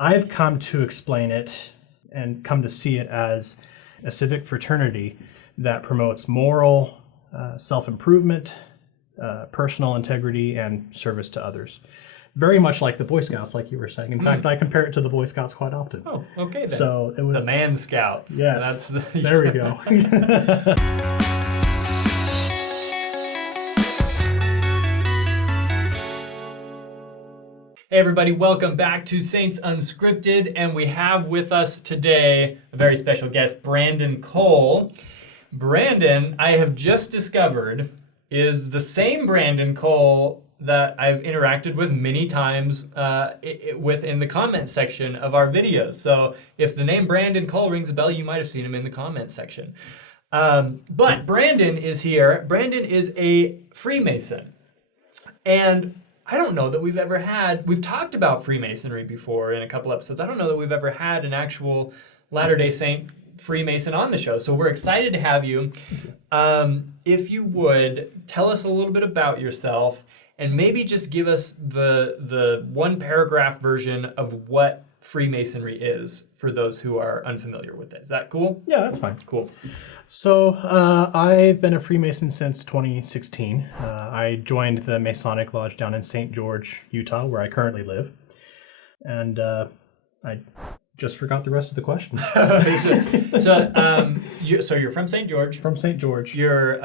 I've come to explain it and come to see it as a civic fraternity that promotes moral self-improvement, personal integrity, and service to others. Very much like the Boy Scouts, like you were saying. In fact, I compare it to the Boy Scouts quite often. Oh, okay then. So it was, the Man Scouts. Yes, That's there we go. Hey everybody, welcome back to Saints Unscripted, and we have with us today a very special guest, Brandon Cole. Brandon, I have just discovered, is the same Brandon Cole that I've interacted with many times within the comment section of our videos. So if the name Brandon Cole rings a bell, you might have seen him in the comment section. But Brandon is here. Brandon is a Freemason. And I don't know that we've talked about Freemasonry before in a couple episodes. I don't know that we've ever had an actual Latter-day Saint Freemason on the show. So we're excited to have you. If you would, tell us a little bit about yourself and maybe just give us the one paragraph version of what Freemasonry is for those who are unfamiliar with it. Is that cool? Yeah, that's fine. Cool. So I've been a Freemason since 2016. I joined the Masonic Lodge down in St. George, Utah, where I currently live. And I just forgot the rest of the question. So you're from St. George. From St. George. You're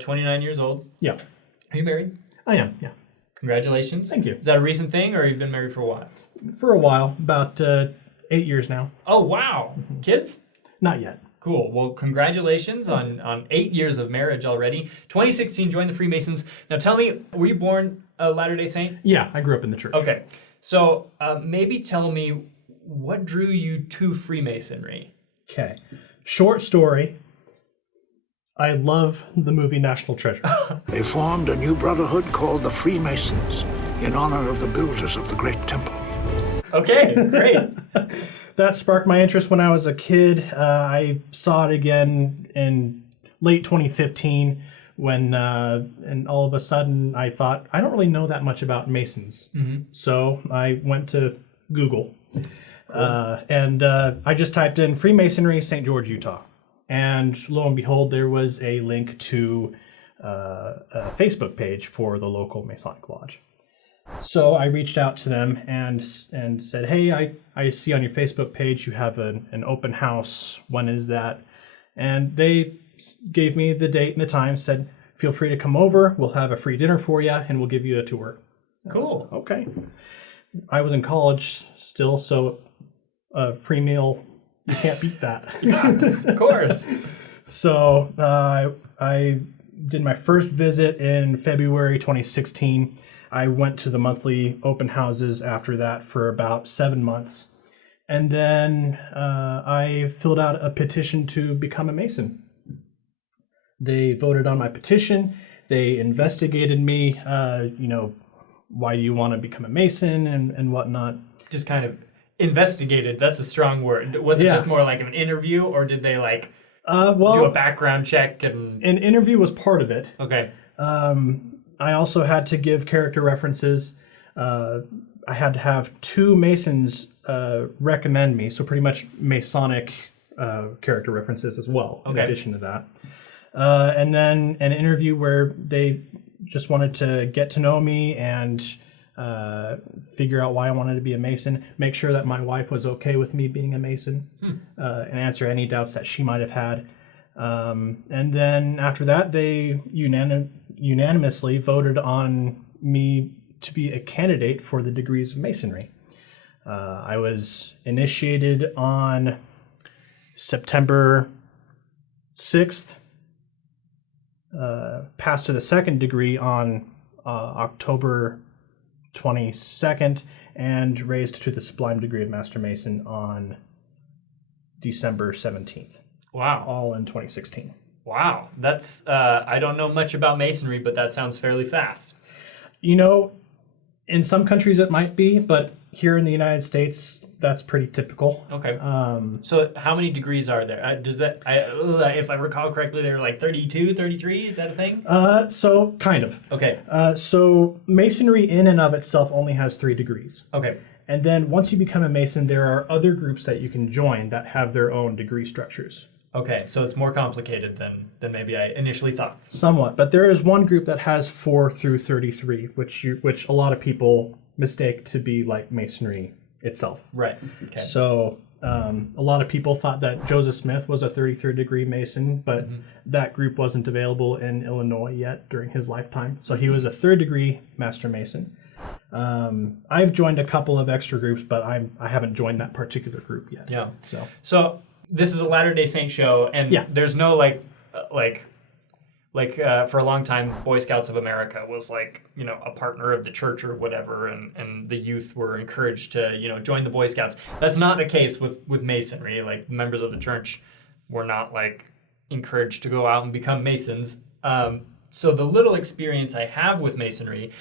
29 years old. Yeah. Are you married? I am, yeah. Congratulations. Thank you. Is that a recent thing, or you've been married for a while? For a while, about 8 years now. Oh, wow. Kids? Not yet. Cool. Well, congratulations on 8 years of marriage already. 2016, joined the Freemasons. Now tell me, were you born a Latter-day Saint? Yeah, I grew up in the church. Okay. So maybe tell me, what drew you to Freemasonry? Okay. Short story. I love the movie National Treasure. They formed a new brotherhood called the Freemasons in honor of the builders of the Great Temple. Okay, great. That sparked my interest when I was a kid. I saw it again in late 2015 when, and all of a sudden I thought, I don't really know that much about Masons. Mm-hmm. So I went to Google. Cool. And I just typed in Freemasonry, St. George, Utah. And lo and behold, there was a link to a Facebook page for the local Masonic Lodge. So I reached out to them and said, hey, I see on your Facebook page you have an open house. When is that? And they gave me the date and the time, said, feel free to come over. We'll have a free dinner for you, and we'll give you a tour. Cool. Okay. I was in college still, so a free meal, you can't beat that. Yeah, of course. So I did my first visit in February 2016. I went to the monthly open houses after that for about 7 months. And then I filled out a petition to become a Mason. They voted on my petition. They investigated me, why do you want to become a Mason and whatnot. Just kind of investigated, that's a strong word. Was it just more like an interview, or did they do a background check? And an interview was part of it. Okay. I also had to give character references. I had to have 2 Masons recommend me, so pretty much Masonic character references as well, in addition to that. And then an interview where they just wanted to get to know me and figure out why I wanted to be a Mason, make sure that my wife was okay with me being a Mason, and answer any doubts that she might have had. And then after that, they unanimously voted on me to be a candidate for the degrees of Masonry. I was initiated on September 6th, passed to the second degree on October 22nd, and raised to the sublime degree of Master Mason on December 17th. Wow. All in 2016. Wow. That's, I don't know much about Masonry, but that sounds fairly fast. In some countries it might be, but here in the United States, that's pretty typical. Okay. So how many degrees are there? If I recall correctly, there are like 32, 33? Is that a thing? So kind of. Okay. So Masonry in and of itself only has 3 degrees. Okay. And then once you become a Mason, there are other groups that you can join that have their own degree structures. Okay, so it's more complicated than maybe I initially thought. Somewhat, but there is one group that has 4 through 33, which a lot of people mistake to be like Masonry itself. Right. Okay. So a lot of people thought that Joseph Smith was a 33rd degree Mason, but that group wasn't available in Illinois yet during his lifetime. So he was a 3rd degree Master Mason. I've joined a couple of extra groups, but I haven't joined that particular group yet. Yeah. So this is a Latter-day Saint show, and there's no for a long time, Boy Scouts of America was a partner of the church or whatever, and the youth were encouraged to join the Boy Scouts. That's not the case with Masonry. Like, members of the church were not encouraged to go out and become Masons. So the little experience I have with Masonry,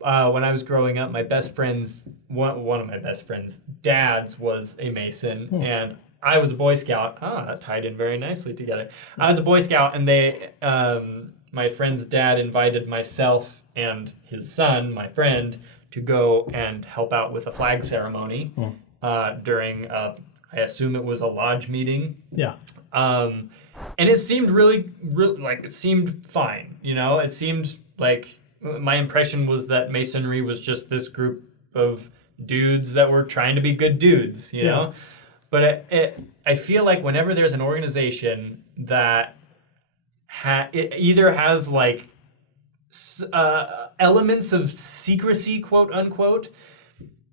when I was growing up, my best friend's one of my best friend's dads was a Mason, and I was a Boy Scout. That tied in very nicely together. I was a Boy Scout, and they, my friend's dad invited myself and his son, my friend, to go and help out with a flag ceremony during, I assume it was a lodge meeting. Yeah. And it seemed really it seemed fine. It seemed like my impression was that Masonry was just this group of dudes that were trying to be good dudes, you know? But I feel like whenever there's an organization that it either has elements of secrecy, quote unquote,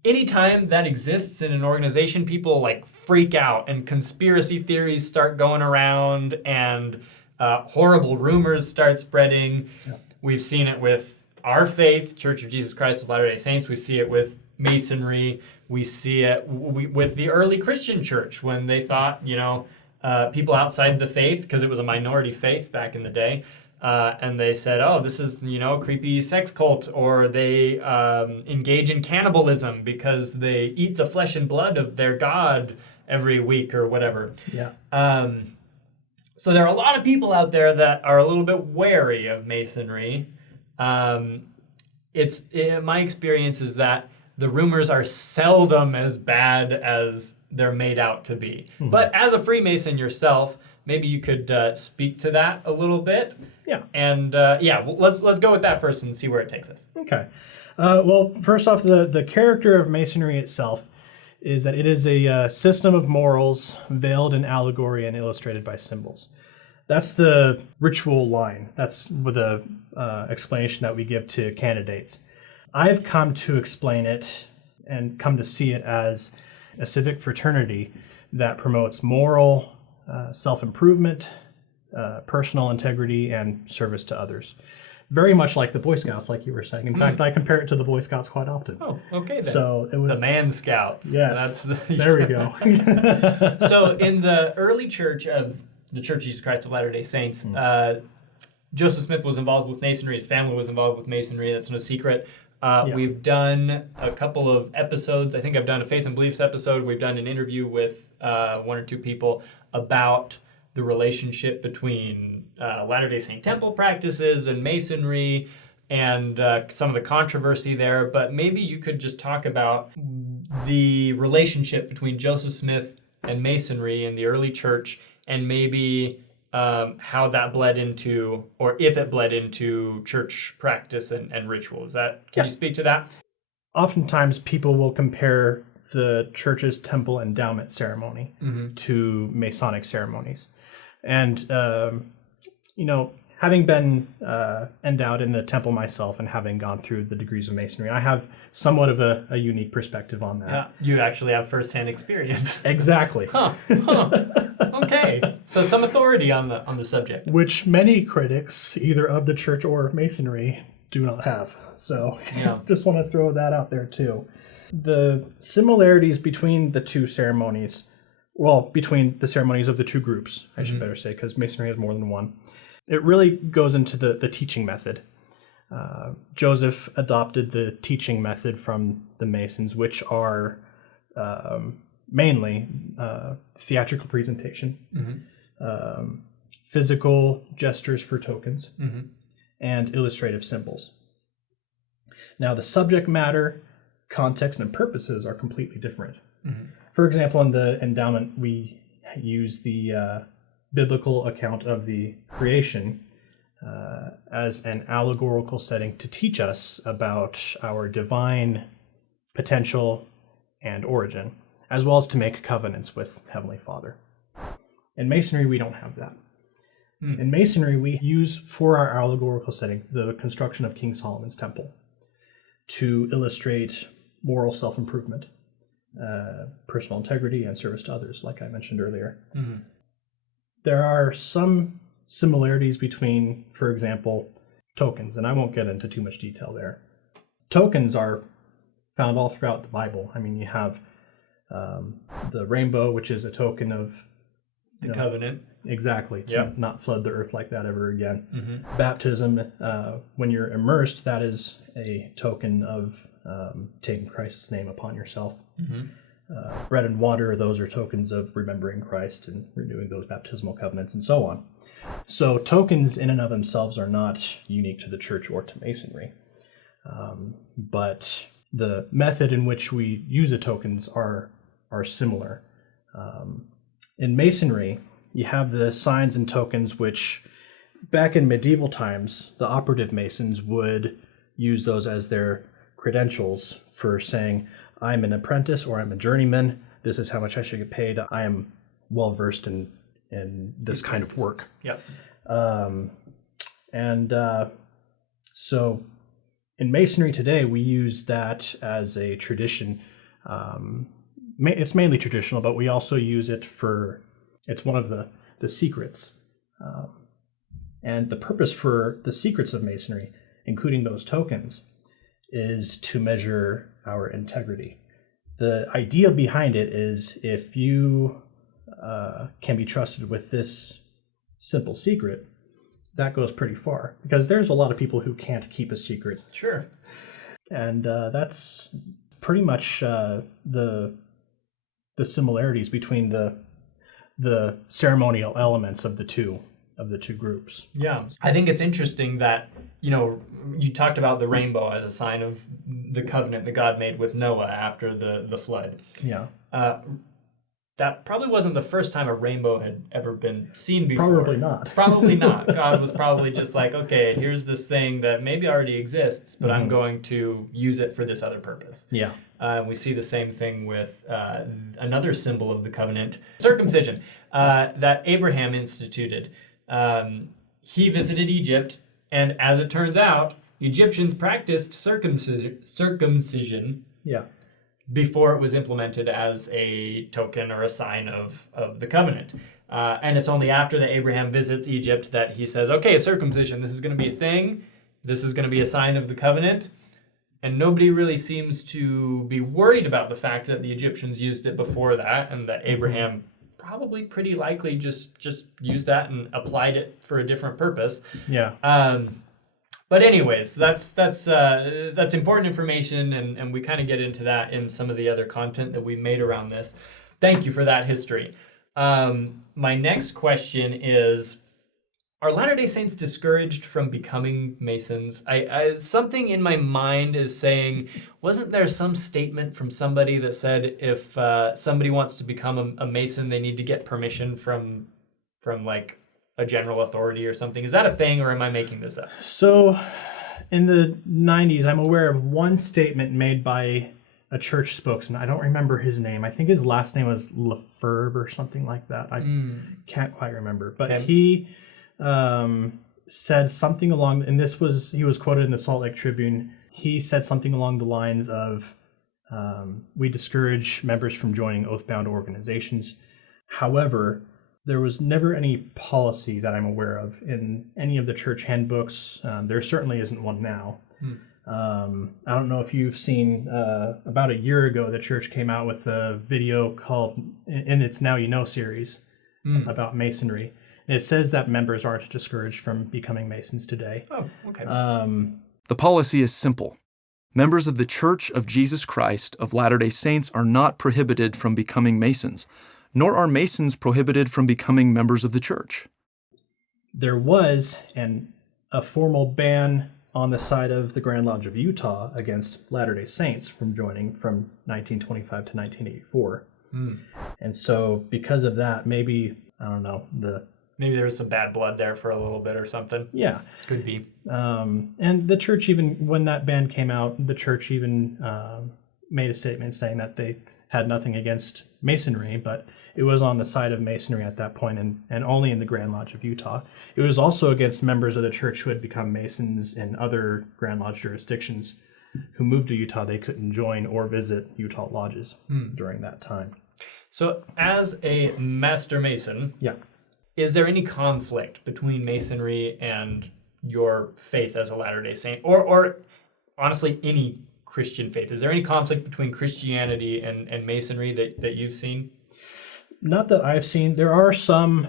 anytime that exists in an organization, people freak out and conspiracy theories start going around and horrible rumors start spreading. Yeah. We've seen it with our faith, Church of Jesus Christ of Latter-day Saints. We see it with Masonry. We see it with the early Christian church when they thought, people outside the faith, because it was a minority faith back in the day, and they said, oh, this is, a creepy sex cult, or they engage in cannibalism because they eat the flesh and blood of their God every week or whatever. Yeah. So there are a lot of people out there that are a little bit wary of Masonry. My experience is that the rumors are seldom as bad as they're made out to be. Mm-hmm. But as a Freemason yourself, maybe you could speak to that a little bit. Yeah. And let's go with that first and see where it takes us. Okay. Well, first off, the character of Masonry itself is that it is a system of morals veiled in allegory and illustrated by symbols. That's the ritual line. That's with the explanation that we give to candidates. I've come to explain it and come to see it as a civic fraternity that promotes moral self-improvement, personal integrity, and service to others. Very much like the Boy Scouts, like you were saying. In fact, I compare it to the Boy Scouts quite often. Oh, okay then. So it was, the Man Scouts. Yes, there we go. So in the early church of the Church of Jesus Christ of Latter-day Saints, Joseph Smith was involved with Masonry. His family was involved with Masonry. That's no secret. We've done a couple of episodes. I think I've done a Faith and Beliefs episode. We've done an interview with 1 or 2 people about the relationship between Latter-day Saint temple practices and Masonry and some of the controversy there. But maybe you could just talk about the relationship between Joseph Smith and Masonry in the early church, and maybe how that bled into, or if it bled into, church practice and ritual. Can you speak to that? Oftentimes people will compare the church's temple endowment ceremony to Masonic ceremonies. And, having been endowed in the temple myself and having gone through the degrees of Masonry, I have somewhat of a unique perspective on that. Yeah, you actually have firsthand experience. Exactly. Okay. So some authority on the subject. Which many critics, either of the church or Masonry, do not have. So just want to throw that out there too. The similarities between the two ceremonies, between the ceremonies of the two groups, I should better say, because Masonry has more than one. It really goes into the teaching method. Joseph adopted the teaching method from the Masons, which are mainly theatrical presentation, physical gestures for tokens, and illustrative symbols. Now, the subject matter context and purposes are completely different. For example, in the endowment, we use the biblical account of the creation as an allegorical setting to teach us about our divine potential and origin, as well as to make covenants with Heavenly Father. In Masonry, we don't have that. In Masonry, we use for our allegorical setting the construction of King Solomon's temple to illustrate moral self-improvement, personal integrity, and service to others, like I mentioned earlier. There are some similarities between, for example, tokens, and I won't get into too much detail there. Tokens are found all throughout the Bible. I mean, you have the rainbow, which is a token of The covenant. Exactly, to not flood the earth like that ever again. Baptism, when you're immersed, that is a token of taking Christ's name upon yourself. Bread and water, those are tokens of remembering Christ and renewing those baptismal covenants and so on. So tokens in and of themselves are not unique to the church or to Masonry. But the method in which we use the tokens are similar. In Masonry, you have the signs and tokens which, back in medieval times, the operative Masons would use those as their credentials for saying, I'm an apprentice or I'm a journeyman, this is how much I should get paid, I am well versed in this kind of work. So in Masonry today, we use that as a tradition. It's mainly traditional, but we also use it for, it's one of the secrets. And the purpose for the secrets of Masonry, including those tokens, is to measure our integrity. The idea behind it is if you can be trusted with this simple secret, that goes pretty far, because there's a lot of people who can't keep a secret. Sure. And that's pretty much the similarities between the ceremonial elements of the two groups. Yeah, I think it's interesting that, you talked about the rainbow as a sign of the covenant that God made with Noah after the flood. Yeah. That probably wasn't the first time a rainbow had ever been seen before. Probably not. Probably not. God was probably just like, okay, here's this thing that maybe already exists, but I'm going to use it for this other purpose. Yeah. We see the same thing with another symbol of the covenant, circumcision, that Abraham instituted. He visited Egypt, and as it turns out, Egyptians practiced circumcision before it was implemented as a token or a sign of the covenant. And it's only after that Abraham visits Egypt that he says, okay, circumcision, this is going to be a thing. This is going to be a sign of the covenant. And nobody really seems to be worried about the fact that the Egyptians used it before that, and that Abraham probably pretty likely just used that and applied it for a different purpose. Yeah. But anyways, that's important information, and we kind of get into that in some of the other content that we made around this. Thank you for that history. My next question is, are Latter-day Saints discouraged from becoming Masons? Something in my mind is saying, wasn't there some statement from somebody that said if somebody wants to become a Mason, they need to get permission from like a general authority or something? Is that a thing, or am I making this up? So in the 90s, I'm aware of one statement made by a church spokesman. I don't remember his name. I think his last name was LeFevre or something like that. I can't quite remember. But he said something along, and he was quoted in the Salt Lake Tribune. He said something along the lines of, we discourage members from joining oath-bound organizations. However, there was never any policy that I'm aware of in any of the church handbooks. There certainly isn't one now. I don't know if you've seen, about a year ago, the church came out with a video called, in its Now You Know series, about Masonry. And it says that members aren't discouraged from becoming Masons today. Oh, okay. The policy is simple. Members of the Church of Jesus Christ of Latter-day Saints are not prohibited from becoming Masons, nor are Masons prohibited from becoming members of the church. There was a formal ban on the side of the Grand Lodge of Utah against Latter-day Saints from joining from 1925 to 1984. And so because of that, maybe, I don't know, maybe there was some bad blood there for a little bit or something. Yeah. Could be. And the church, even when that band came out, the church even made a statement saying that they had nothing against Masonry, but it was on the side of Masonry at that point, and only in the Grand Lodge of Utah. It was also against members of the church who had become Masons in other Grand Lodge jurisdictions who moved to Utah. They couldn't join or visit Utah lodges during that time. So as a Master Mason, Yeah. is there any conflict between Masonry and your faith as a Latter-day Saint, or honestly any Christian faith? Is there any conflict between Christianity and Masonry that you've seen? Not that I've seen. There are some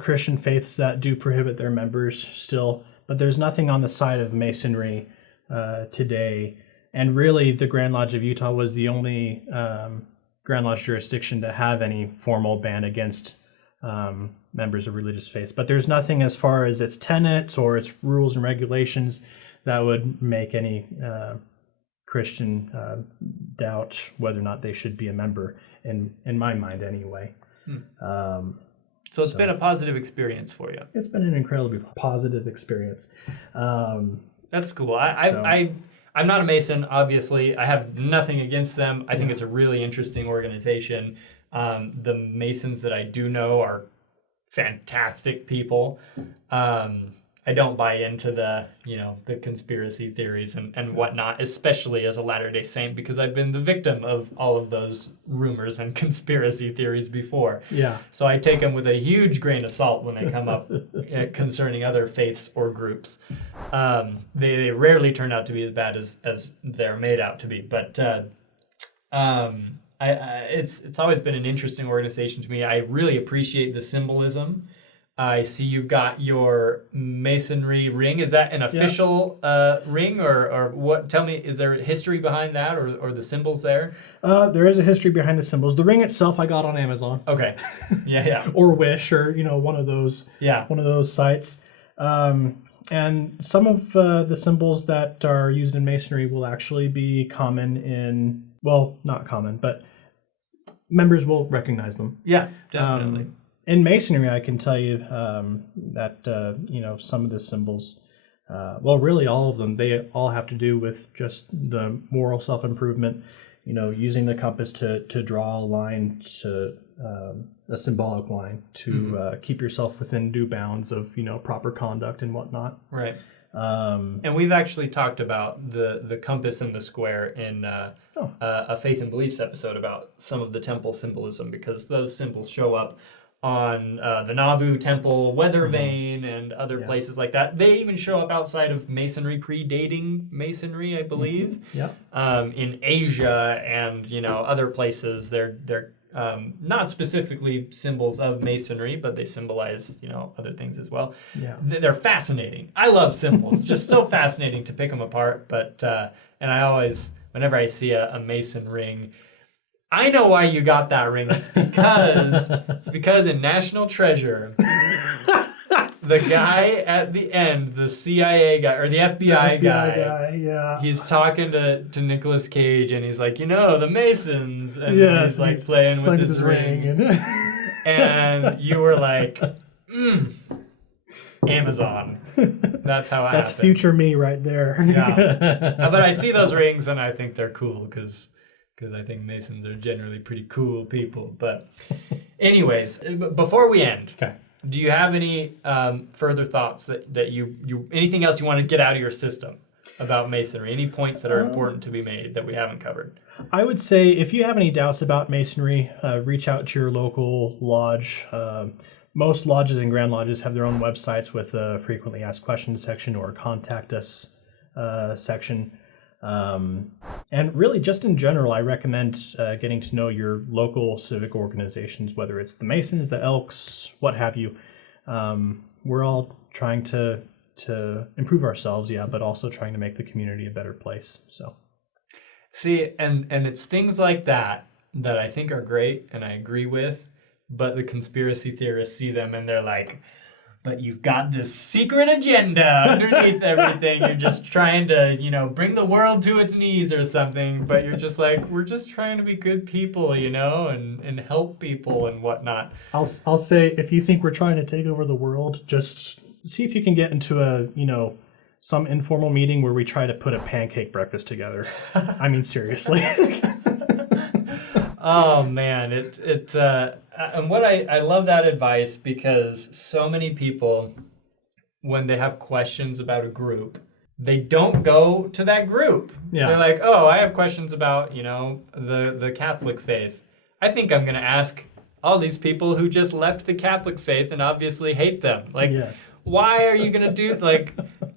Christian faiths that do prohibit their members still, but there's nothing on the side of Masonry today. And really, the Grand Lodge of Utah was the only Grand Lodge jurisdiction to have any formal ban against members of religious faiths. But there's nothing as far as its tenets or its rules and regulations that would make any Christian doubt whether or not they should be a member, in my mind anyway. So it's been a positive experience for you. It's been an incredibly positive experience. That's cool. I'm not a Mason, obviously. I have nothing against them. I think it's a really interesting organization. The Masons that I do know are fantastic people. I don't buy into the conspiracy theories and whatnot, especially as a Latter-day Saint, because I've been the victim of all of those rumors and conspiracy theories before. Yeah. So I take them with a huge grain of salt when they come up concerning other faiths or groups. They rarely turn out to be as bad as they're made out to be. But it's always been an interesting organization to me. I really appreciate the symbolism. I see you've got your Masonry ring. Is that an official ring or what? Tell me, is there history behind that or the symbols there? There is a history behind the symbols. The ring itself I got on Amazon. Okay. Yeah. Or Wish, or one of those sites. And some of the symbols that are used in Masonry will actually be common in, well, not common, but members will recognize them. Yeah, definitely. In Masonry, I can tell you that, some of the symbols, well, really all of them, they all have to do with just the moral self-improvement, using the compass to draw a line, a symbolic line to keep yourself within due bounds of, proper conduct and whatnot. Right. And we've actually talked about the compass and the square in a Faith and Beliefs episode about some of the temple symbolism, because those symbols show up on the Nauvoo Temple, Weather Vane, and other places like that. They even show up outside of Masonry, predating Masonry, I believe. Yeah. In Asia and other places, they're not specifically symbols of Masonry, but they symbolize other things as well. Yeah. They're fascinating. I love symbols. Just so fascinating to pick them apart. But and I always, whenever I see a Mason ring, I know why you got that ring. It's because in National Treasure, the guy at the end, the CIA guy or the FBI guy, he's talking to Nicolas Cage, and he's like, the Masons, and he's like playing with his ring. And you were like, Amazon. That's how That's happened. future me right there. Yeah. But I see those rings and I think they're cool because I think Masons are generally pretty cool people. But anyways, before we end, do you have any further thoughts that you anything else you want to get out of your system about Masonry? Any points that are important to be made that we haven't covered? I would say if you have any doubts about Masonry, reach out to your local lodge. Most lodges and Grand Lodges have their own websites with a frequently asked questions section or contact us section. And really, just in general, I recommend getting to know your local civic organizations, whether it's the Masons, the Elks, what have you. We're all trying to improve ourselves, but also trying to make the community a better place. So, see, and it's things like that I think are great and I agree with, but the conspiracy theorists see them and they're like, but you've got this secret agenda underneath everything. You're just trying to, bring the world to its knees or something, but you're just like, we're just trying to be good people, and help people and whatnot. I'll say, if you think we're trying to take over the world, just see if you can get into some informal meeting where we try to put a pancake breakfast together. I mean, seriously. Oh man, and what I love that advice, because so many people, when they have questions about a group, they don't go to that group. Yeah. They're like, oh, I have questions about, the Catholic faith. I think I'm going to ask all these people who just left the Catholic faith and obviously hate them. Like, Yes. Why are you going to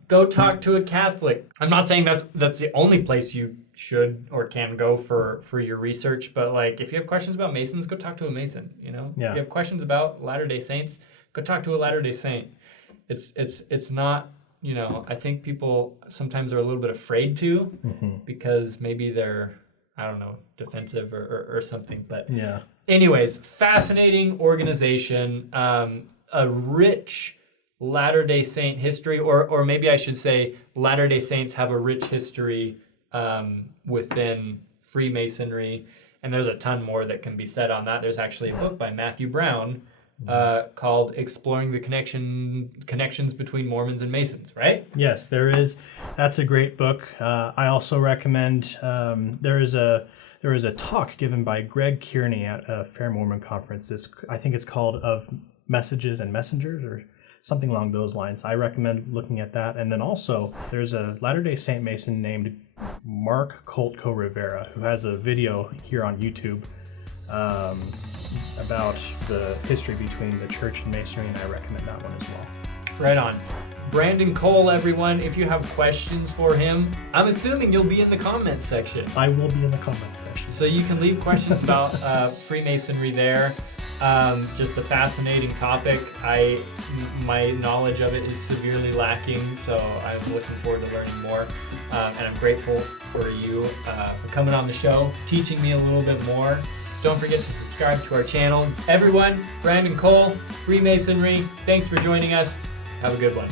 go talk to a Catholic? I'm not saying that's the only place you should or can go for your research, but if you have questions about Masons, go talk to a Mason, Yeah. If you have questions about Latter-day Saints, go talk to a Latter-day Saint. It's not, I think people sometimes are a little bit afraid to, because maybe they're, I don't know, defensive or something, but Yeah. anyways, fascinating organization, a rich Latter-day Saint history, or maybe I should say Latter-day Saints have a rich history within Freemasonry, and there's a ton more that can be said on that. There's actually a book by Matthew Brown called Exploring the Connections Between Mormons and Masons, right? Yes, there is. That's a great book. I also recommend, there is a talk given by Greg Kearney at a FAIRMormon conference. I think it's called Of Messages and Messengers, or something along those lines. I recommend looking at that. And then also, there's a Latter-day Saint Mason named Mark Koltko-Rivera, who has a video here on YouTube about the history between the church and Masonry, and I recommend that one as well. Right on. Brandon Cole, everyone, if you have questions for him, I'm assuming you'll be in the comments section. I will be in the comments section. So you can leave questions about Freemasonry there. Just a fascinating topic. My knowledge of it is severely lacking, so I'm looking forward to learning more. And I'm grateful for you for coming on the show, teaching me a little bit more. Don't forget to subscribe to our channel. Everyone, Brandon Cole, Freemasonry, thanks for joining us. Have a good one.